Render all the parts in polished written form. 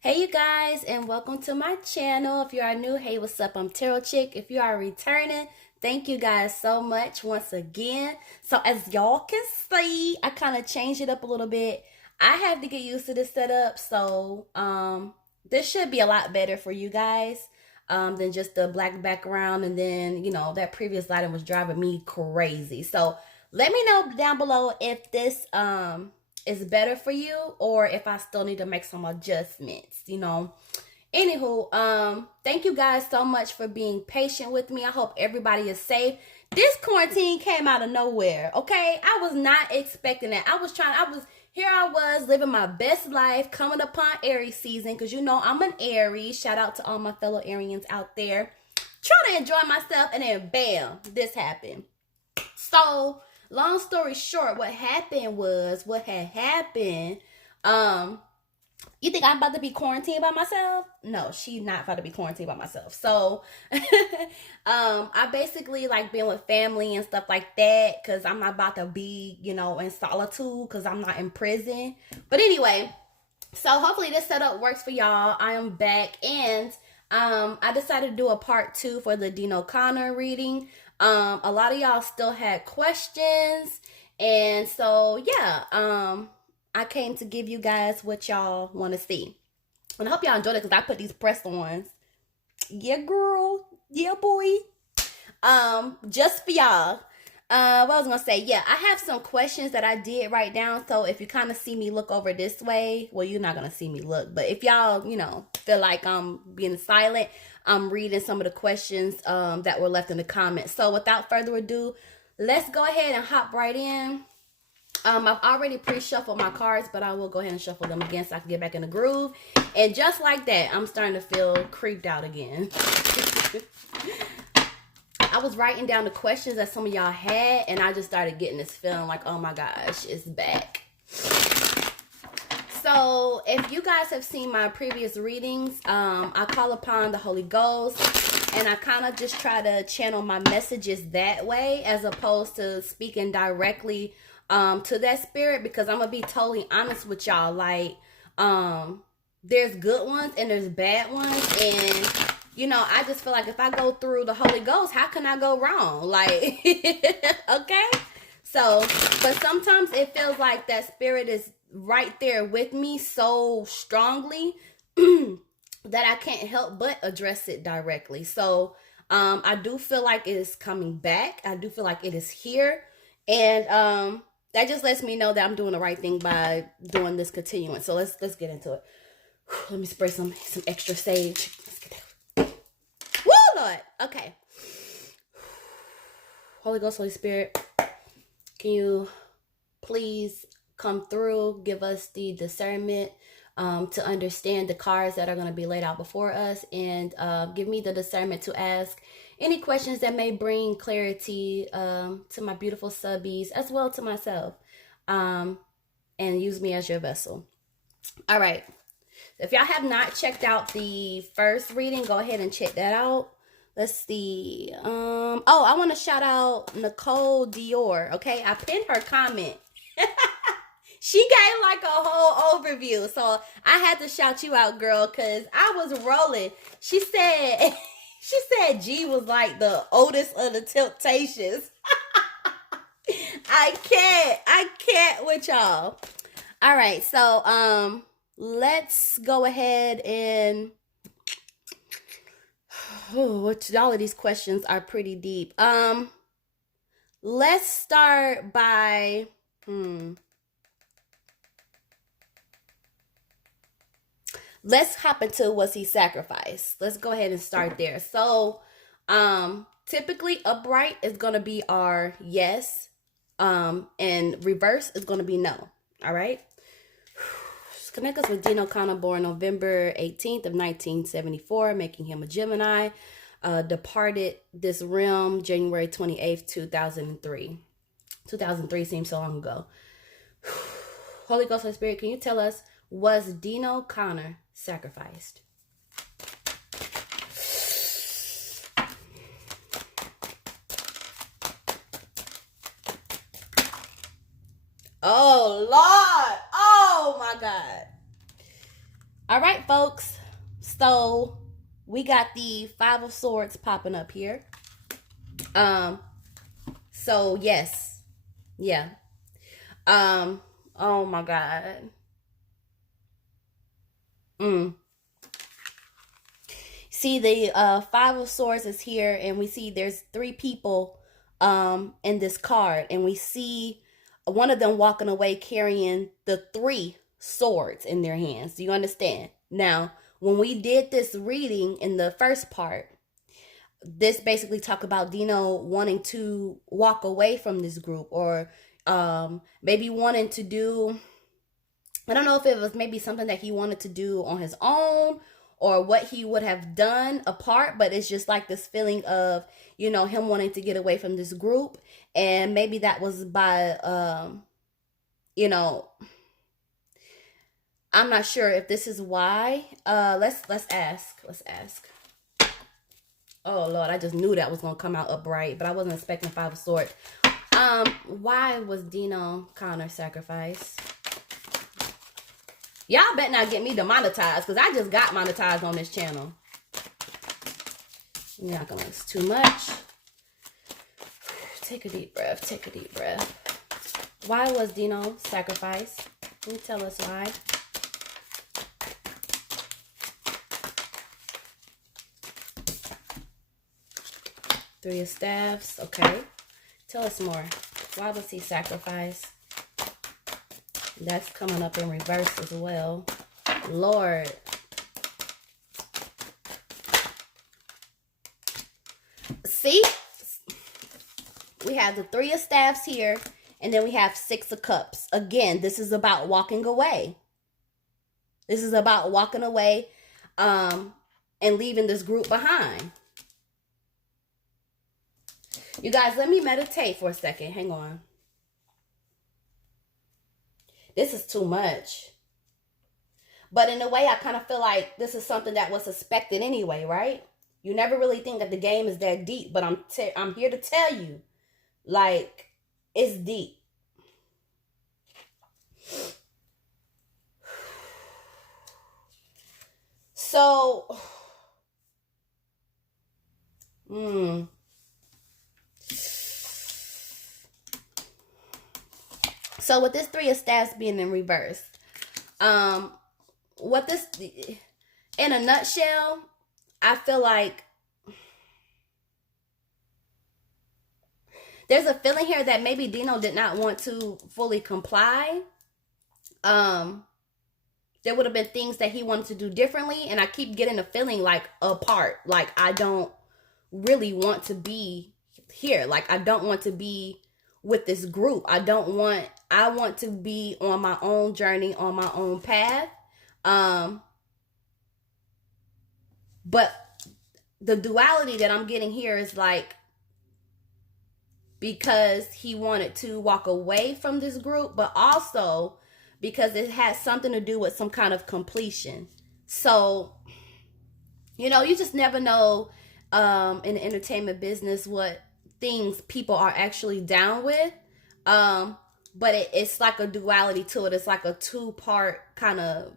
Hey you guys, and welcome to my channel. If you are new, hey, what's up? I'm Imtarotchick. If you are returning, thank you guys so much once again. So as y'all can see, I kind of changed it up a little bit. I have to get used to this setup, so this should be a lot better for you guys than just the black background. And then that previous lighting was driving me crazy. So let me know down below if this is better for you or if I still need to make some adjustments. Anywho, thank you guys so much for being patient with me. I hope everybody is safe. This quarantine came out of nowhere, okay? I was not expecting it. I was living my best life, coming upon Aries season, because I'm an Aries. Shout out to all my fellow Arians out there. Trying to enjoy myself, and then bam, this happened. So, long story short, what had happened, you think I'm about to be quarantined by myself? No, she's not about to be quarantined by myself. So, I basically like being with family and stuff like that because I'm not about to be, in solitude because I'm not in prison. But anyway, so hopefully this setup works for y'all. I am back and I decided to do a part 2 for the Dino Connor reading. A lot of y'all still had questions, and so yeah, I came to give you guys what y'all want to see. And I hope y'all enjoyed it because I put these press-ons. Yeah, girl. Yeah, boy. Just for y'all. What I was gonna say, yeah, I have some questions that I did write down. So if you kind of see me look over this way, well, you're not gonna see me look. But if y'all, feel like I'm being silent, I'm reading some of the questions that were left in the comments. So without further ado, let's go ahead and hop right in. I've already pre-shuffled my cards, but I will go ahead and shuffle them again so I can get back in the groove. And just like that, I'm starting to feel creeped out again. I was writing down the questions that some of y'all had, and I just started getting this feeling like, oh my gosh, it's back. So if you guys have seen my previous readings, I call upon the Holy Ghost, and I kind of just try to channel my messages that way as opposed to speaking directly to that spirit, because I'm gonna be totally honest with y'all. Like, there's good ones and there's bad ones, and I just feel like if I go through the Holy Ghost, how can I go wrong? Like, okay? So, but sometimes it feels like that spirit is right there with me so strongly that I can't help but address it directly. So, I do feel like it is coming back. I do feel like it is here. And, that just lets me know that I'm doing the right thing by doing this continuance. So let's get into it. Let me spray some extra sage. Let's get that. Woo, Lord. Okay. Holy Ghost, Holy Spirit, can you please come through, give us the discernment to understand the cards that are going to be laid out before us, and give me the discernment to ask any questions that may bring clarity to my beautiful subbies as well to myself, and use me as your vessel. All right. If y'all have not checked out the first reading, go ahead and check that out. Let's see. Oh, I want to shout out Nicole Dior. Okay, I pinned her comment. She gave like a whole overview, so I had to shout you out, girl, because I was rolling. She said G was like the oldest of the Temptations. I can't with y'all. All right, so let's go ahead and all of these questions are pretty deep. Let's start by let's hop into was he sacrificed. Let's go ahead and start there. So, typically upright is going to be our yes, and reverse is going to be no. All right. Connect us with Dino Connor, born November 18th of 1974, making him a Gemini. Departed this realm January 28th, 2003. 2003 seems so long ago. Holy Ghost, Holy Spirit, can you tell us, was Dino Connor sacrificed? Oh, Lord. Oh, my God. All right, folks. So we got the Five of Swords popping up here. So yes. Yeah. Oh my God. See, the Five of Swords is here, and we see there's three people in this card, and we see one of them walking away carrying the three swords in their hands. Do you understand? Now, when we did this reading in the first part, this basically talk about Dino wanting to walk away from this group, or maybe wanting to do, I don't know if it was maybe something that he wanted to do on his own or what he would have done apart, but it's just like this feeling of, you know, him wanting to get away from this group. And maybe that was by, you know, I'm not sure if this is why. Let's ask. Let's ask. Oh Lord, I just knew that was gonna come out upright, but I wasn't expecting Five of Swords. Why was Dino Connor sacrificed? Y'all better not get me demonetized, because I just got monetized on this channel. I'm not gonna lose too much. Take a deep breath. Take a deep breath. Why was Dino sacrificed? Can you tell us why? Three of Staffs. Okay. Tell us more. Why was he sacrificed? That's coming up in reverse as well. Lord. See? We have the Three of Staffs here, and then we have Six of Cups. Again, this is about walking away. This is about walking away and leaving this group behind. You guys, let me meditate for a second. Hang on. This is too much. But in a way, I kind of feel like this is something that was suspected anyway, right? You never really think that the game is that deep, but I'm here to tell you, like, it's deep. So, So with this Three of Staffs being in reverse, what this, in a nutshell, I feel like there's a feeling here that maybe Dino did not want to fully comply. There would have been things that he wanted to do differently, and I keep getting a feeling like apart. Like, I don't really want to be here. Like, I don't want to be with this group. I want to be on my own journey, on my own path. But the duality that I'm getting here is like, because he wanted to walk away from this group, but also because it has something to do with some kind of completion. So, you know, you just never know in the entertainment business what things people are actually down with. But it's like a duality to it. It's like a two-part kind of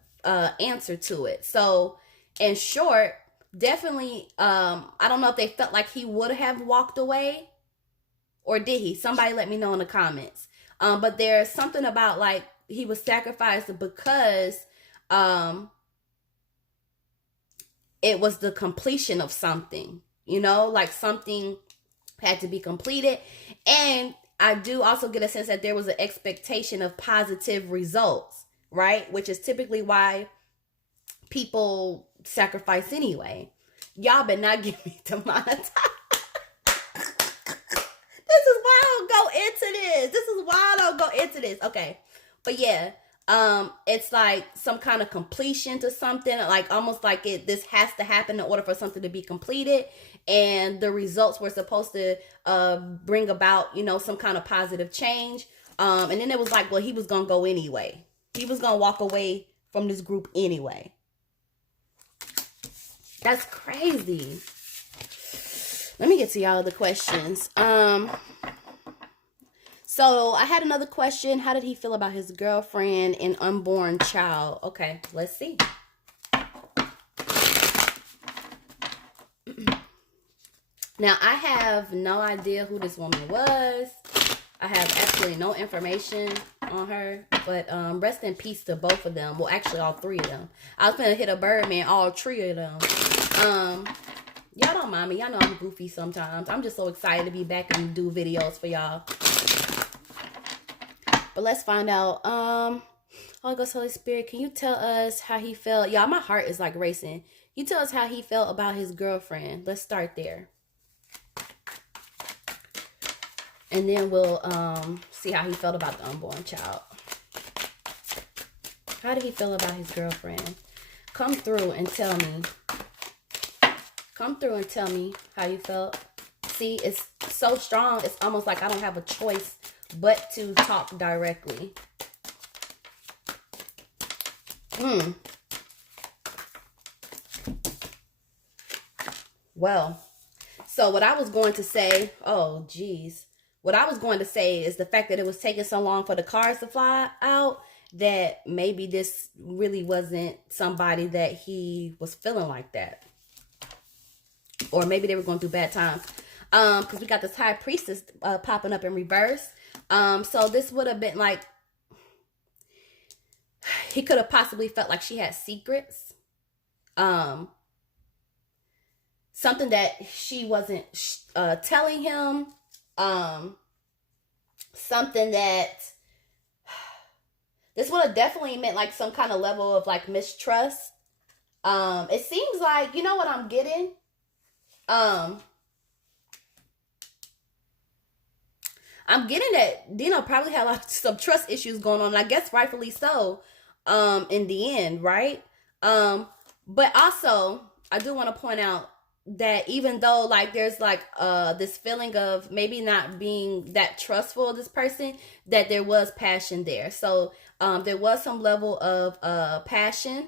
answer to it. So, in short, definitely, I don't know if they felt like he would have walked away, or did he? Somebody let me know in the comments. But there's something about, like, he was sacrificed because it was the completion of something. You know, like something had to be completed. And I do also get a sense that there was an expectation of positive results, right? Which is typically why people sacrifice anyway. Y'all better not get me demonetized. This is why I don't go into this. This is why I don't go into this. Okay. But yeah, it's like some kind of completion to something, like almost like this has to happen in order for something to be completed, and the results were supposed to bring about, you know, some kind of positive change. And then it was like, well, he was gonna go anyway. He was gonna walk away from this group anyway. That's crazy. Let me get to y'all the questions. So I had another question. How did he feel about his girlfriend and unborn child? Okay, let's see. Now, I have no idea who this woman was. I have absolutely no information on her. But rest in peace to both of them. Well, actually, all three of them. I was gonna hit a Birdman, all three of them. Y'all don't mind me. Y'all know I'm goofy sometimes. I'm just so excited to be back and do videos for y'all. But let's find out. Holy Ghost, Holy Spirit, can you tell us how he felt? Y'all, my heart is like racing. You tell us how he felt about his girlfriend. Let's start there. And then we'll see how he felt about the unborn child. How did he feel about his girlfriend? Come through and tell me. Come through and tell me how you felt. See, it's so strong. It's almost like I don't have a choice but to talk directly. Well, so what I was going to say, oh, geez. What I was going to say is the fact that it was taking so long for the cars to fly out, that maybe this really wasn't somebody that he was feeling like that. Or maybe they were going through bad times. Because we got this high priestess popping up in reverse. So this would have been like, he could have possibly felt like she had secrets. Something that she wasn't telling him. Something that this would have definitely meant like some kind of level of like mistrust. It seems like, you know what I'm getting? I'm getting that Dino probably had like some trust issues going on. And I guess rightfully so, in the end, right? But also, I do want to point out that even though like there's like this feeling of maybe not being that trustful of this person, that there was passion there. So there was some level of passion.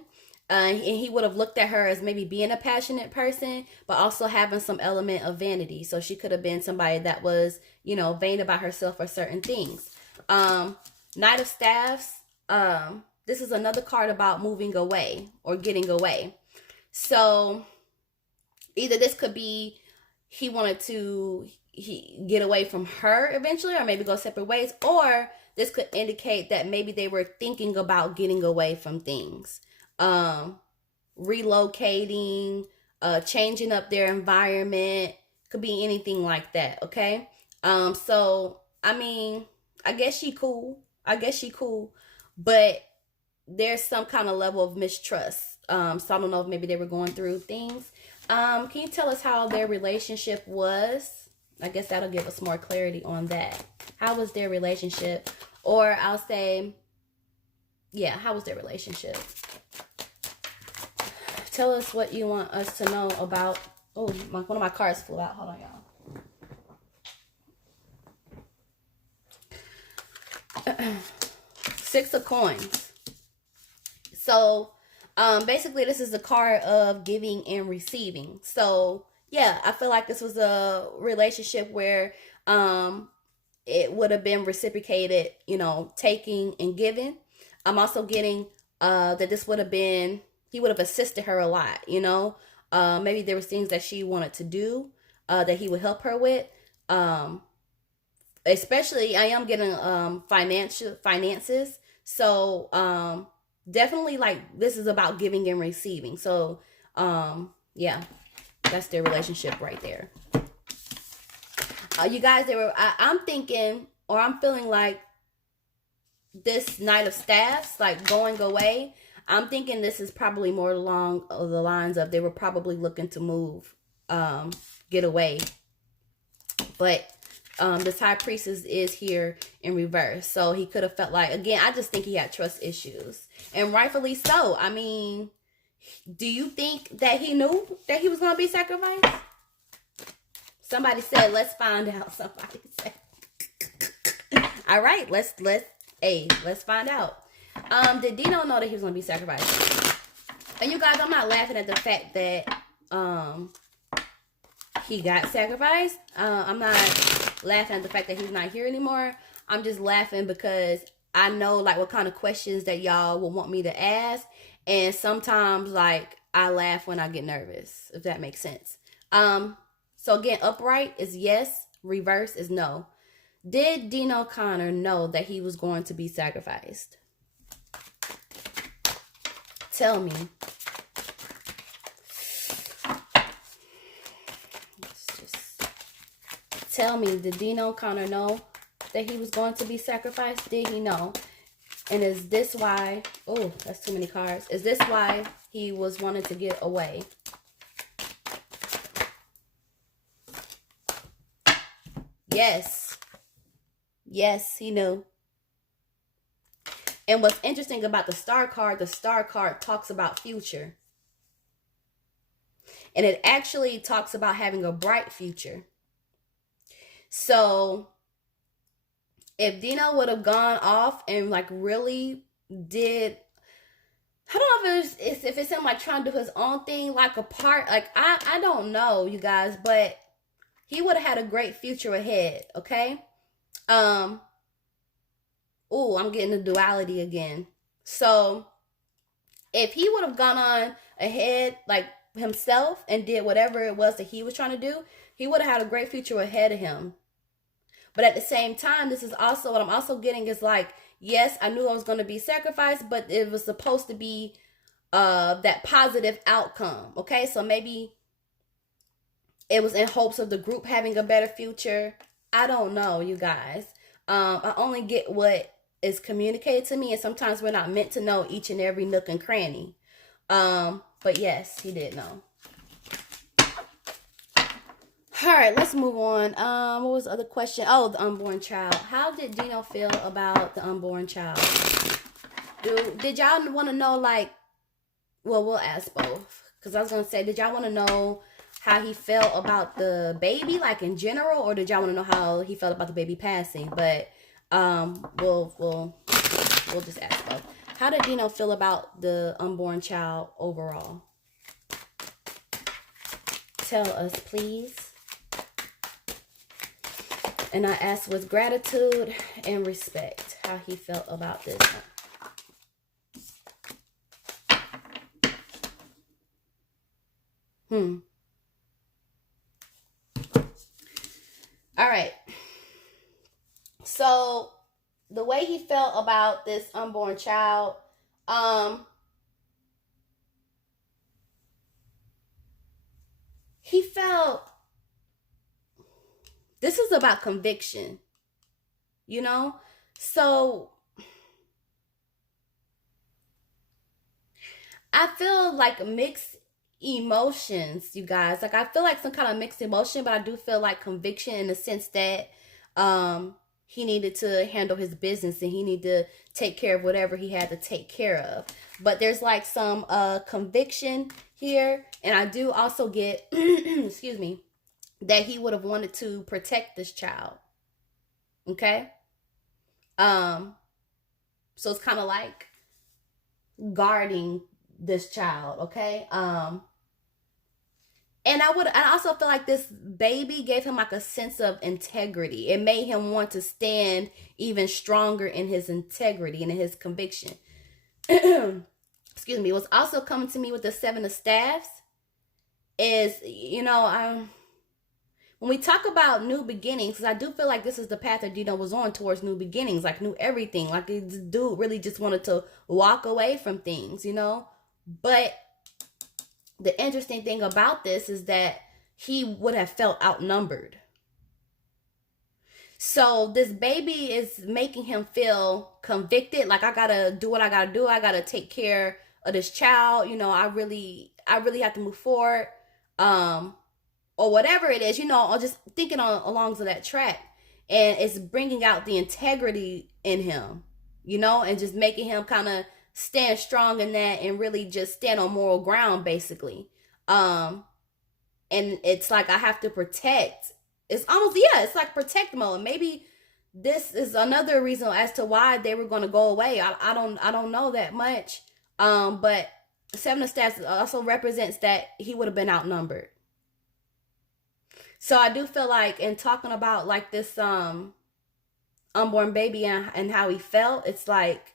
And he would have looked at her as maybe being a passionate person, but also having some element of vanity. So she could have been somebody that was, you know, vain about herself for certain things. Knight of Staffs. This is another card about moving away or getting away. So either this could be he wanted to get away from her eventually, or maybe go separate ways, or this could indicate that maybe they were thinking about getting away from things. Relocating, changing up their environment, could be anything like that, okay? So, I mean, I guess she cool, but there's some kind of level of mistrust. So I don't know if maybe they were going through things. Can you tell us how their relationship was? I guess that'll give us more clarity on that. How was their relationship? Or I'll say, yeah, how was their relationship? Tell us what you want us to know about. Oh, one of my cards flew out. Hold on, y'all. Six of Coins. So, basically, this is a card of giving and receiving. So, yeah, I feel like this was a relationship where it would have been reciprocated, you know, taking and giving. I'm also getting that this would have been, he would have assisted her a lot, you know. Maybe there was things that she wanted to do that he would help her with. Especially, I am getting finances. So, definitely, like, this is about giving and receiving. So, yeah, that's their relationship right there. You guys, I'm thinking, or I'm feeling like this Knight of Staffs, like going away, I'm thinking this is probably more along the lines of they were probably looking to move, get away. But this High Priestess is here in reverse. So he could have felt like, again, I just think he had trust issues. And rightfully so. I mean, do you think that he knew that he was going to be sacrificed? Somebody said, let's find out. Somebody said. All right, let's find out. Did Dino know that he was going to be sacrificed? And you guys, I'm not laughing at the fact that he got sacrificed. I'm not laughing at the fact that he's not here anymore. I'm just laughing because I know like what kind of questions that y'all will want me to ask. And sometimes like I laugh when I get nervous, if that makes sense. So again, upright is yes, reverse is no. Did Dino Connor know that he was going to be sacrificed? Tell me. Tell me, did Dino Connor know that he was going to be sacrificed? Did he know? And is this why, oh, that's too many cards. Is this why he was wanting to get away? Yes. Yes, he knew. And what's interesting about the star card talks about future. And it actually talks about having a bright future. So if Dino would have gone off and like really did, I don't know if it's him like trying to do his own thing, like a part, like I don't know, you guys, but he would have had a great future ahead, okay? Oh, I'm getting the duality again. So if he would have gone on ahead like himself and did whatever it was that he was trying to do, he would have had a great future ahead of him. But at the same time, this is also what I'm also getting is like, yes, I knew I was going to be sacrificed, but it was supposed to be that positive outcome. Okay, so maybe it was in hopes of the group having a better future. I don't know, you guys. I only get what is communicated to me, and sometimes we're not meant to know each and every nook and cranny. But yes, he did know. All right, let's move on. What was the other question? Oh, the unborn child. How did Dino feel about the unborn child? Did y'all want to know, like, well, we'll ask both. Because I was going to say, did y'all want to know how he felt about the baby, like, in general? Or did y'all want to know how he felt about the baby passing? But we'll just ask both. How did Dino feel about the unborn child overall? Tell us, please. And I asked with gratitude and respect how he felt about this. All right. So the way he felt about this unborn child, he felt, this is about conviction, you know? So I feel like mixed emotions, you guys. Like I feel like some kind of mixed emotion, but I do feel like conviction in the sense that he needed to handle his business and he needed to take care of whatever he had to take care of. But there's like some conviction here, and I do also get excuse me, that he would have wanted to protect this child. Okay? So it's kind of like guarding this child, okay? And I also feel like this baby gave him like a sense of integrity. It made him want to stand even stronger in his integrity and in his conviction. Excuse me. What's also coming to me with the 7 of Staffs is, you know, when we talk about new beginnings, because I do feel like this is the path that Dino was on towards new beginnings, like new everything. Like this dude really just wanted to walk away from things, you know? But the interesting thing about this is that he would have felt outnumbered. So this baby is making him feel convicted. Like, I gotta do what I gotta do. I gotta take care of this child. You know, I really have to move forward. Or whatever it is, you know, or just thinking along to that track. And it's bringing out the integrity in him, you know, and just making him kind of stand strong in that and really just stand on moral ground, basically. And it's like I have to protect. It's almost, yeah, it's like protect mode. Maybe this is another reason as to why they were going to go away. I don't know that much. But 7 of Staffs also represents that he would have been outnumbered. So I do feel like in talking about like this unborn baby and how he felt, it's like,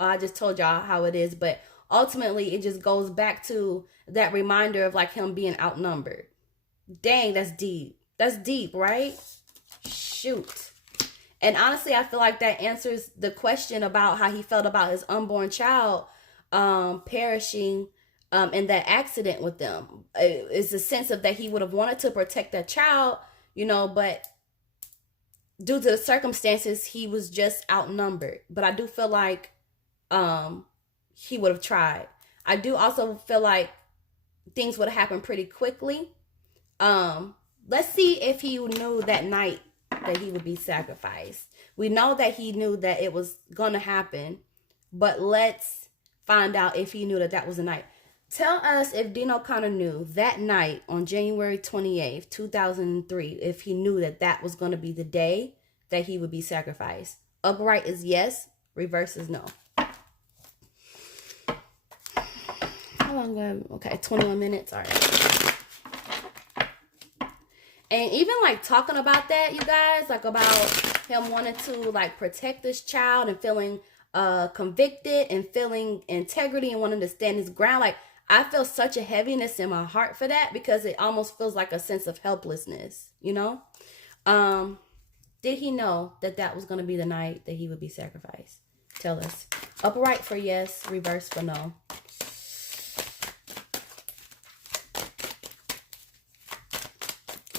I just told y'all how it is, but ultimately it just goes back to that reminder of like him being outnumbered. Dang, that's deep. That's deep, right? Shoot. And honestly, I feel like that answers the question about how he felt about his unborn child perishing in that accident with them. It's a sense of that he would have wanted to protect that child, you know, but due to the circumstances, he was just outnumbered. But I do feel like he would have tried. I do also feel like things would have happened pretty quickly. Let's see if he knew that night that he would be sacrificed. We know that he knew that it was going to happen, but let's find out if he knew that that was the night. Tell us if Dino kind of knew that night on January 28th, 2003, if he knew that that was going to be the day that he would be sacrificed. Upright is yes, reverse is no. How long? Okay, 21 minutes. All right. And even like talking about that, you guys, like about him wanting to like protect this child and feeling convicted and feeling integrity and wanting to stand his ground. Like, I feel such a heaviness in my heart for that, because it almost feels like a sense of helplessness, you know? Did he know that that was going to be the night that he would be sacrificed? Tell us. Upright for yes, reverse for no.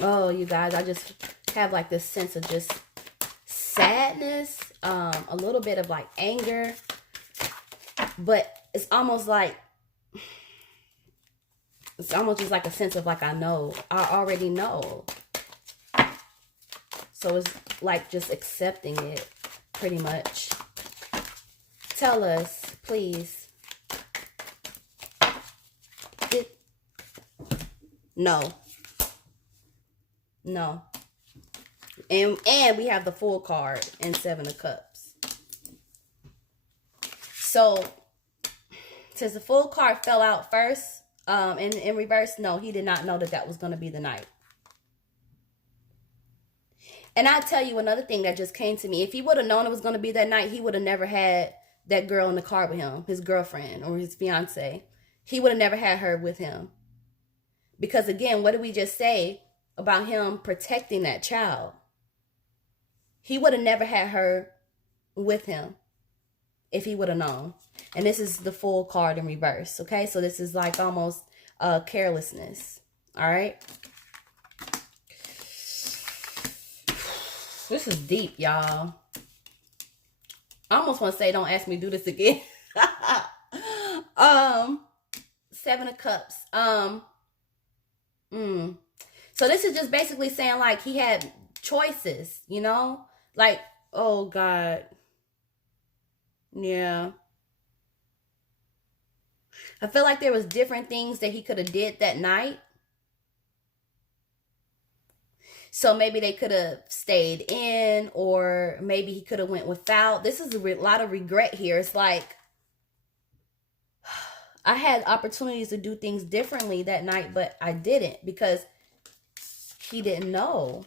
Oh, you guys, I just have like this sense of just sadness, a little bit of like anger, but it's almost just like a sense of like, I already know. So it's like just accepting it pretty much. Tell us, please. No. No. And we have the full card and 7 of Cups. So, since the full card fell out first, in reverse, no, he did not know that that was going to be the night. And I'll tell you another thing that just came to me. If he would have known it was going to be that night, he would have never had that girl in the car with him, his girlfriend or his fiance. He would have never had her with him. Because again, what did we just say about him protecting that child? He would have never had her with him if he would have known. And this is the full card in reverse, okay? So this is like almost carelessness, all right? This is deep, y'all. I almost want to say, don't ask me to do this again. 7 of Cups. So this is just basically saying like he had choices, you know? Like, oh God. Yeah. I feel like there was different things that he could have did that night. So maybe they could have stayed in, or maybe he could have went without. This is a lot of regret here. It's like, I had opportunities to do things differently that night, but I didn't, because he didn't know.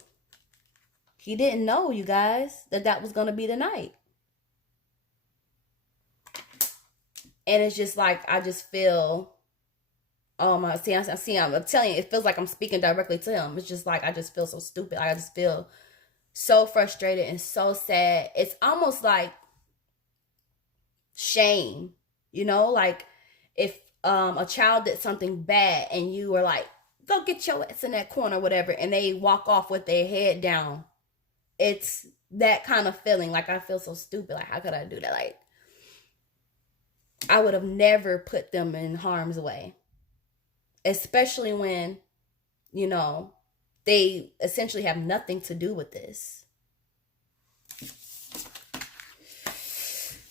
He didn't know, you guys, that that was going to be the night. And it's just like, I just feel, oh my, I'm telling you, it feels like I'm speaking directly to him. It's just like, I just feel so stupid. I just feel so frustrated and so sad. It's almost like shame, you know, like if a child did something bad and you were like, go get your ass in that corner or whatever, and they walk off with their head down. It's that kind of feeling. Like, I feel so stupid. Like, how could I do that? Like, I would have never put them in harm's way. Especially when, you know, they essentially have nothing to do with this.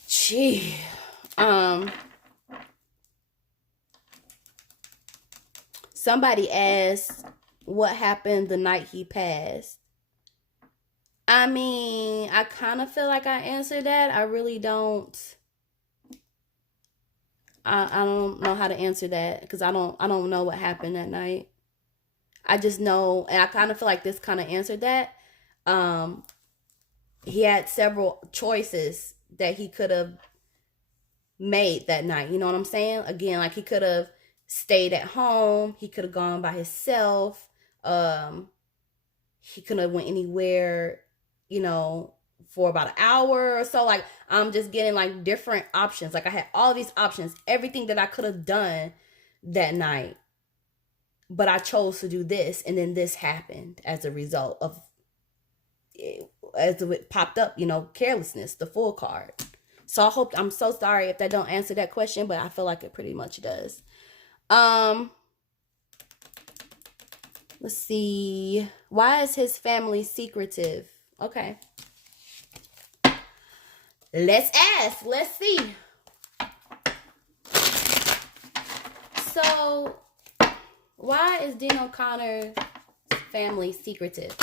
Gee. Somebody asked what happened the night he passed. I mean, I kind of feel like I answered that. I really don't. I don't know how to answer that, because I don't know what happened that night. I just know, and I kind of feel like this kind of answered that. He had several choices that he could have made that night. You know what I'm saying? Again, like he could have stayed at home. He could have gone by himself. He couldn't have went anywhere, you know, for about an hour or so. Like, I'm just getting like different options. Like, I had all these options, everything that I could have done that night, but I chose to do this, and then this happened as a result of as it popped up, you know, carelessness, the full card. So I'm so sorry if that don't answer that question, but I feel like it pretty much does. Let's see. Why is his family secretive? Okay. Let's ask. Let's see. So, why is Dino Connor's family secretive?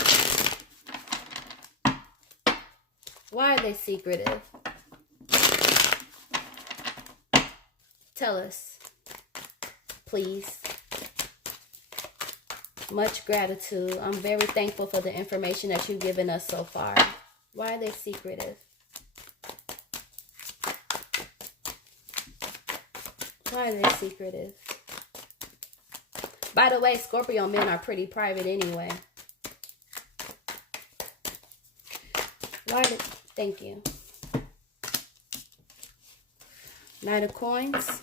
Why are they secretive? Tell us, please. Much gratitude. I'm very thankful for the information that you've given us so far. Why are they secretive? Why are they secretive? By the way, Scorpio men are pretty private anyway. Why did... Thank you. Knight of Coins.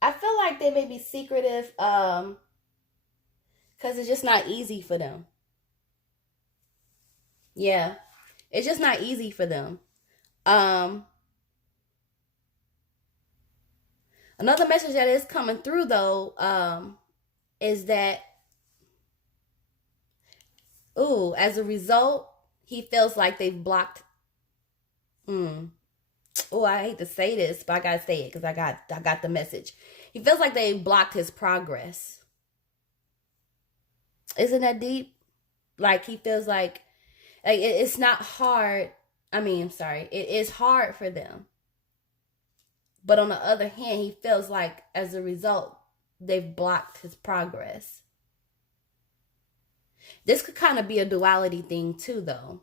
I feel like they may be secretive because it's just not easy for them. Yeah. It's just not easy for them. Another message that is coming through though is that as a result, he feels like they've blocked. I hate to say this, but I gotta say it because I got the message. He feels like they blocked his progress. Isn't that deep? Like, he feels like it's not hard. I mean, I'm sorry. It is hard for them. But on the other hand, he feels like as a result, they've blocked his progress. This could kind of be a duality thing too, though.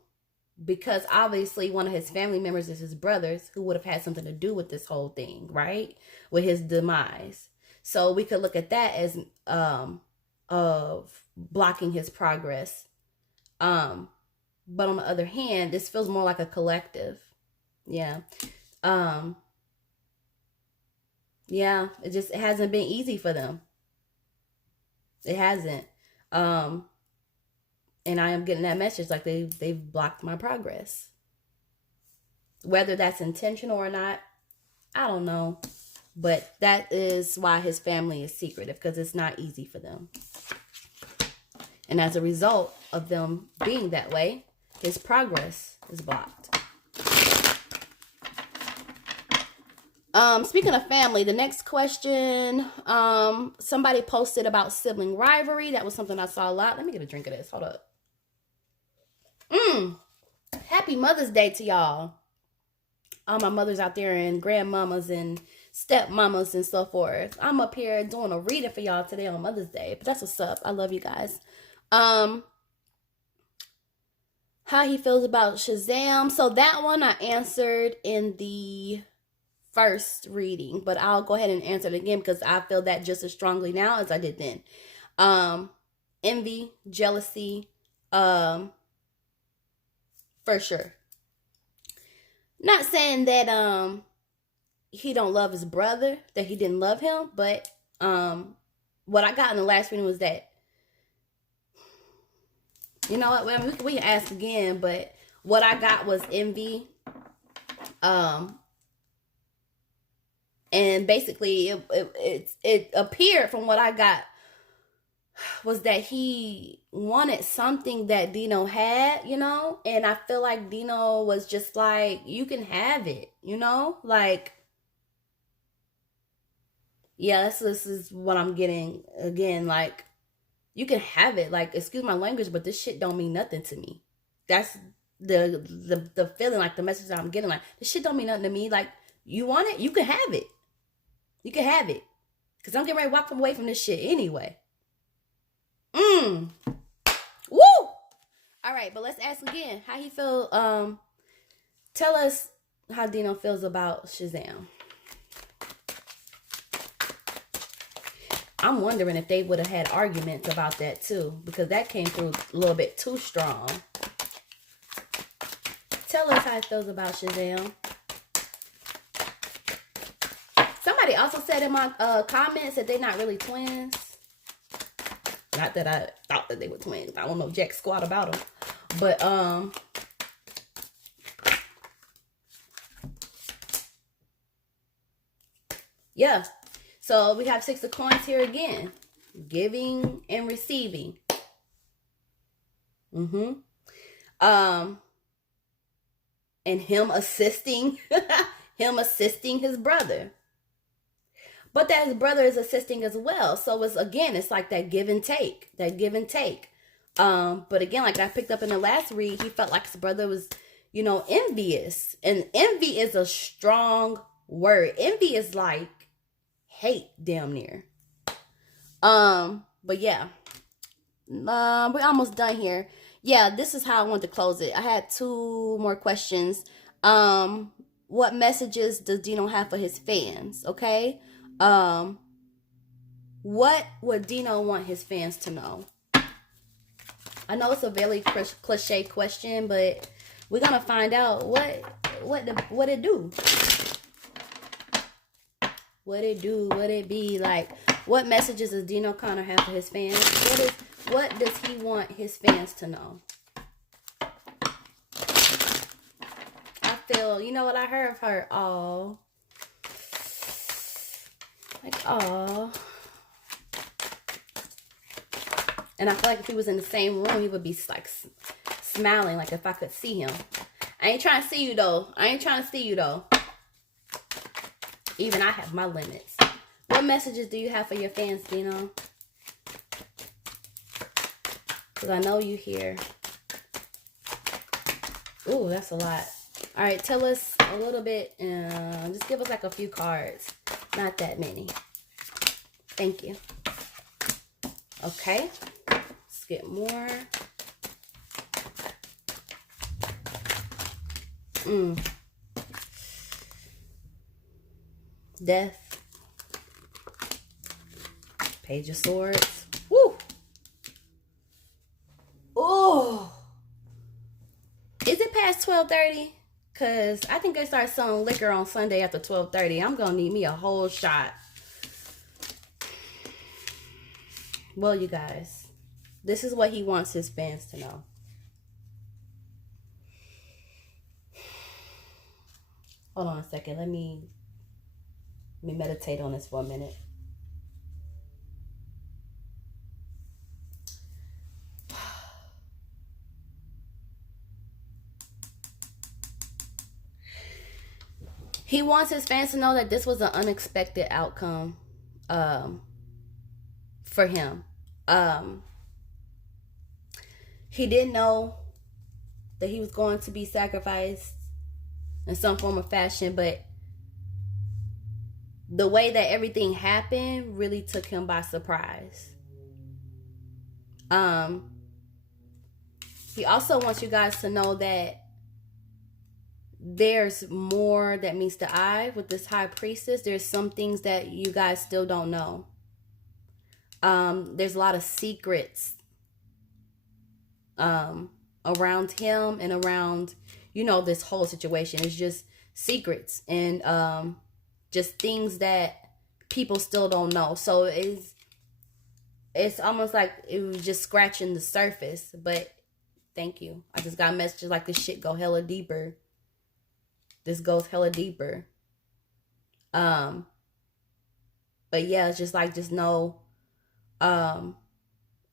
Because obviously one of his family members is his brothers, who would have had something to do with this whole thing, right? With his demise. So we could look at that as of blocking his progress. But on the other hand, this feels more like a collective. Yeah. Yeah, it hasn't been easy for them. It hasn't. And I am getting that message like they've blocked my progress. Whether that's intentional or not, I don't know. But that is why his family is secretive, because it's not easy for them. And as a result of them being that way, his progress is blocked. Speaking of family, the next question, somebody posted about sibling rivalry. That was something I saw a lot. Let me get a drink of this. Hold up. Happy Mother's Day to y'all. All my mothers out there and grandmamas and stepmamas and so forth. I'm up here doing a reading for y'all today on Mother's Day. But that's what's up. I love you guys. How he feels about Shazam. So that one I answered in the first reading. But I'll go ahead and answer it again because I feel that just as strongly now as I did then. Envy, jealousy, for sure. Not saying that he don't love his brother, that he didn't love him, but what I got in the last reading was that, you know what, well, we can ask again, but what I got was envy. And basically it appeared from what I got was that he wanted something that Dino had, you know? And I feel like Dino was just like, you can have it, you know? Like, yeah, this is what I'm getting. Again, like, you can have it. Like, excuse my language, but this shit don't mean nothing to me. That's the feeling, like the message that I'm getting. Like, this shit don't mean nothing to me. Like, you want it? You can have it. You can have it. Because I'm getting ready to walk away from this shit anyway. Woo! All right, but let's ask again. How he feel? Tell us how Dino feels about Shazam. I'm wondering if they would have had arguments about that too, because that came through a little bit too strong. Tell us how he feels about Shazam. Somebody also said in my comments that they're not really twins. Not that I thought that they were twins. I don't know jack squat about them. But, yeah. So we have 6 of coins here again. Giving and receiving. And him assisting, him assisting his brother. But that his brother is assisting as well. So it's, again, it's like that give and take. That give and take. But again, like I picked up in the last read, he felt like his brother was, you know, envious. And envy is a strong word. Envy is like hate, damn near. But yeah. We're almost done here. Yeah, this is how I want to close it. I had 2 more questions. What messages does Dino have for his fans? Okay. What would Dino want his fans to know? I know it's a very cliche question, but we're gonna find out what it do. What it do? What it be like? What messages does Dino Connor have for his fans? What does he want his fans to know? I feel, you know what I heard of her? Oh, like oh. And I feel like if he was in the same room, he would be like smiling, like if I could see him. I ain't trying to see you though. Even I have my limits. What messages do you have for your fans, Dino? Because I know you here. Ooh, that's a lot. All right, tell us a little bit. Just give us like a few cards. Not that many. Thank you. Okay. Let's get more. Death. Page of Swords. Woo! Oh! Is it past 12:30? Because I think they start selling liquor on Sunday after 12:30. I'm going to need me a whole shot. Well, you guys, this is what he wants his fans to know. Hold on a second. Let me meditate on this for a minute. He wants his fans to know that this was an unexpected outcome for him. He didn't know that he was going to be sacrificed in some form or fashion, but the way that everything happened really took him by surprise. He also wants you guys to know that there's more that meets the eye with this high priestess. There's some things that you guys still don't know. There's a lot of secrets around him and around, you know, this whole situation. It's just secrets and just things that people still don't know. So it's almost like it was just scratching the surface. But thank you. I just got messages like this shit go hella deeper. This goes hella deeper. But yeah, it's just like, just know, I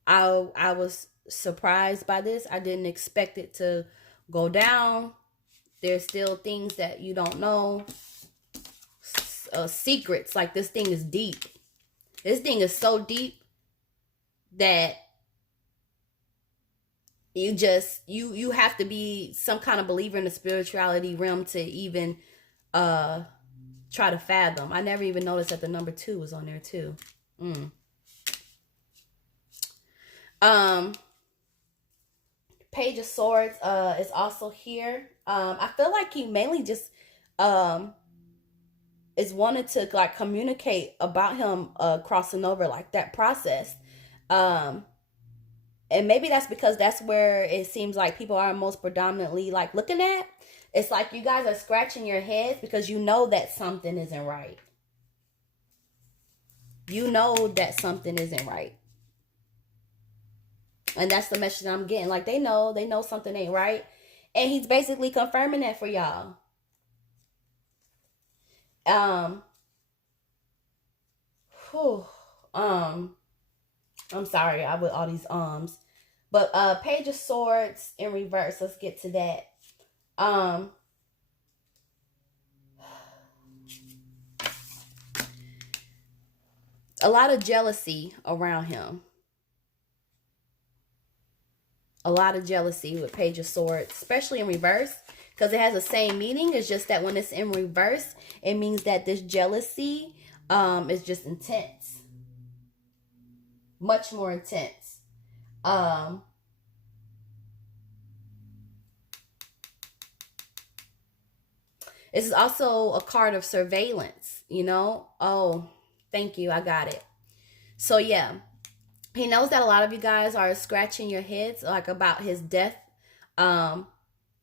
was surprised by this. I didn't expect it to go down. There's still things that you don't know. Secrets. Like, this thing is deep. This thing is so deep that you just, you have to be some kind of believer in the spirituality realm to even try to fathom. I never even noticed that the number 2 was on there too. Page of Swords is also here. I feel like he mainly just is wanted to like communicate about him crossing over, like that process. Um and maybe that's because that's where it seems like people are most predominantly like looking at. It's like you guys are scratching your heads because you know that something isn't right. You know that something isn't right. And that's the message I'm getting. Like they know something ain't right. And he's basically confirming that for y'all. Um, whew, um, I'm sorry, I with all these but Page of Swords in reverse. Let's get to that. Um, a lot of jealousy around him. A lot of jealousy with Page of Swords, especially in reverse, because it has the same meaning. It's just that when it's in reverse, it means that this jealousy is just intense, much more intense. This is also a card of surveillance, you know? Oh, thank you. I got it. So, yeah, he knows that a lot of you guys are scratching your heads like about his death. Um,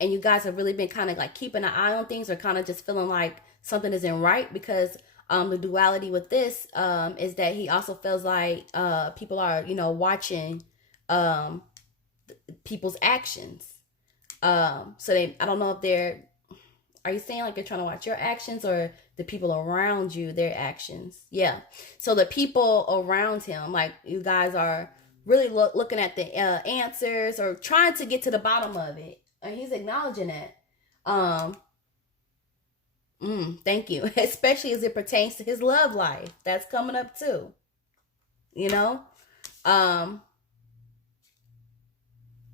and you guys have really been kind of like keeping an eye on things or kind of just feeling like something isn't right because the duality with this is that he also feels like people are, you know, watching um, people's actions. So they, I don't know if they're, are you saying like they're trying to watch your actions or the people around you, their actions? Yeah. So the people around him, like you guys are really looking at the answers or trying to get to the bottom of it. And he's acknowledging that. Thank you. Especially as it pertains to his love life. That's coming up too. You know?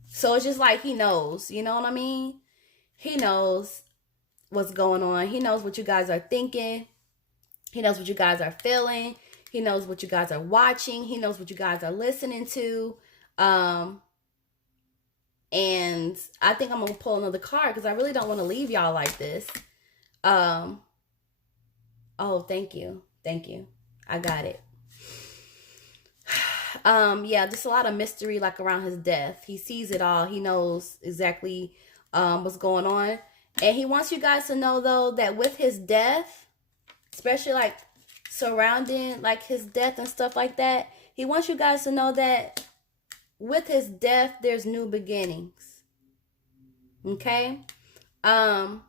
So it's just like he knows, you know what I mean? He knows what's going on. He knows what you guys are thinking. He knows what you guys are feeling. He knows what you guys are watching. He knows what you guys are listening to. And I think I'm going to pull another card because I really don't want to leave y'all like this. Oh, thank you. Thank you. I got it. Yeah, just a lot of mystery like around his death. He sees it all. He knows exactly what's going on. And he wants you guys to know, though, that with his death, especially like surrounding like his death and stuff like that, he wants you guys to know that with his death, there's new beginnings. Okay? I'm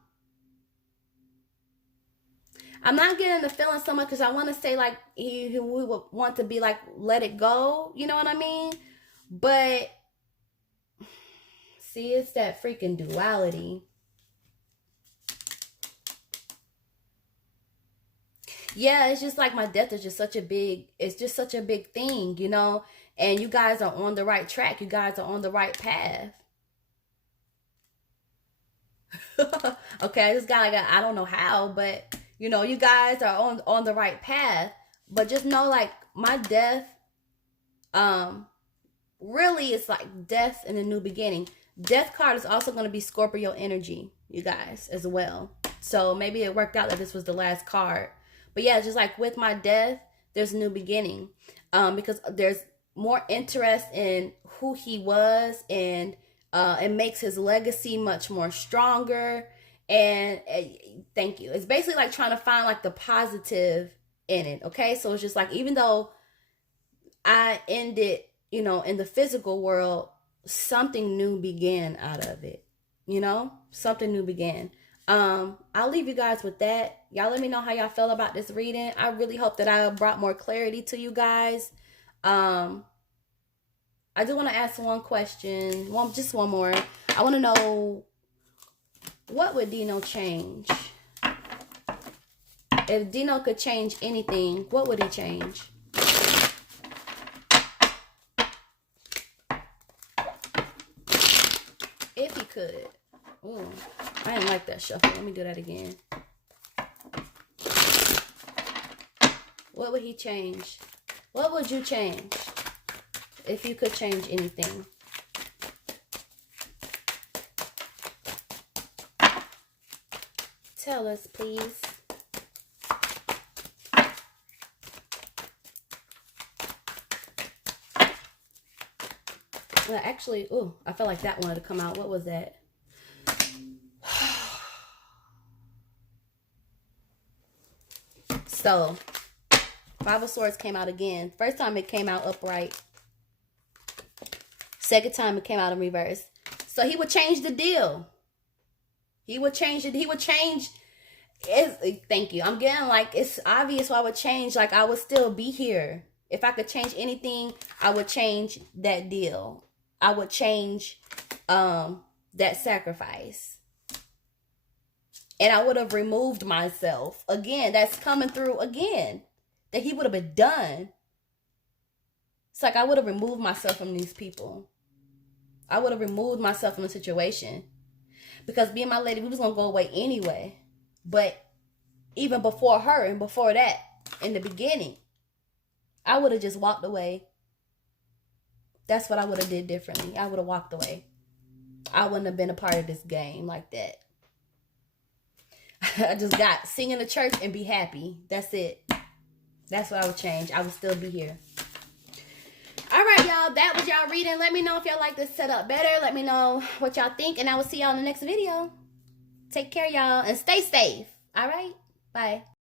not getting the feeling so much because I want to say like he would want to be like, let it go. You know what I mean? But see, it's that freaking duality. Yeah, it's just like my death is just such a big, it's just such a big thing, you know? And you guys are on the right track. You guys are on the right path. Okay, I just got like, I don't know how, but you know, you guys are on the right path. But just know like my death, really it's like death and a new beginning. Death card is also going to be Scorpio energy, you guys, as well. So maybe it worked out that this was the last card. But yeah, just like with my death, there's a new beginning. Because there's more interest in who he was, and it makes his legacy much more stronger. And thank you. It's basically like trying to find like the positive in it. Okay, so it's just like even though I ended, you know, in the physical world, something new began out of it. You know, something new began. I'll leave you guys with that. Y'all let me know how y'all feel about this reading. I really hope that I brought more clarity to you guys. I do want to ask one question. Just one more. I want to know, what would Dino change? If Dino could change anything, what would he change? If he could. Ooh, I didn't like that shuffle. Let me do that again. What would he change? What would you change if you could change anything? tell us, please. Well, actually, oh, I felt like that wanted to come out. What was that? So, Five of Swords came out again. First time it came out upright. Second time it came out in reverse. So he would change the deal. He would change it. He would change. Thank you. I'm getting like, it's obvious why I would change. Like, I would still be here. If I could change anything, I would change that deal. I would change that sacrifice. And I would have removed myself. Again, that's coming through again. That he would have been done. It's like I would have removed myself from these people. I would have removed myself from the situation. Because me and my lady, we was going to go away anyway. But even before her and before that, in the beginning, I would have just walked away. That's what I would have did differently. I would have walked away. I wouldn't have been a part of this game like that. I just got sing in the church and be happy. That's it. That's what I would change. I would still be here. All right, y'all. That was y'all reading. Let me know if y'all like this setup better. Let me know what y'all think. And I will see y'all in the next video. Take care, y'all. And stay safe. All right? Bye.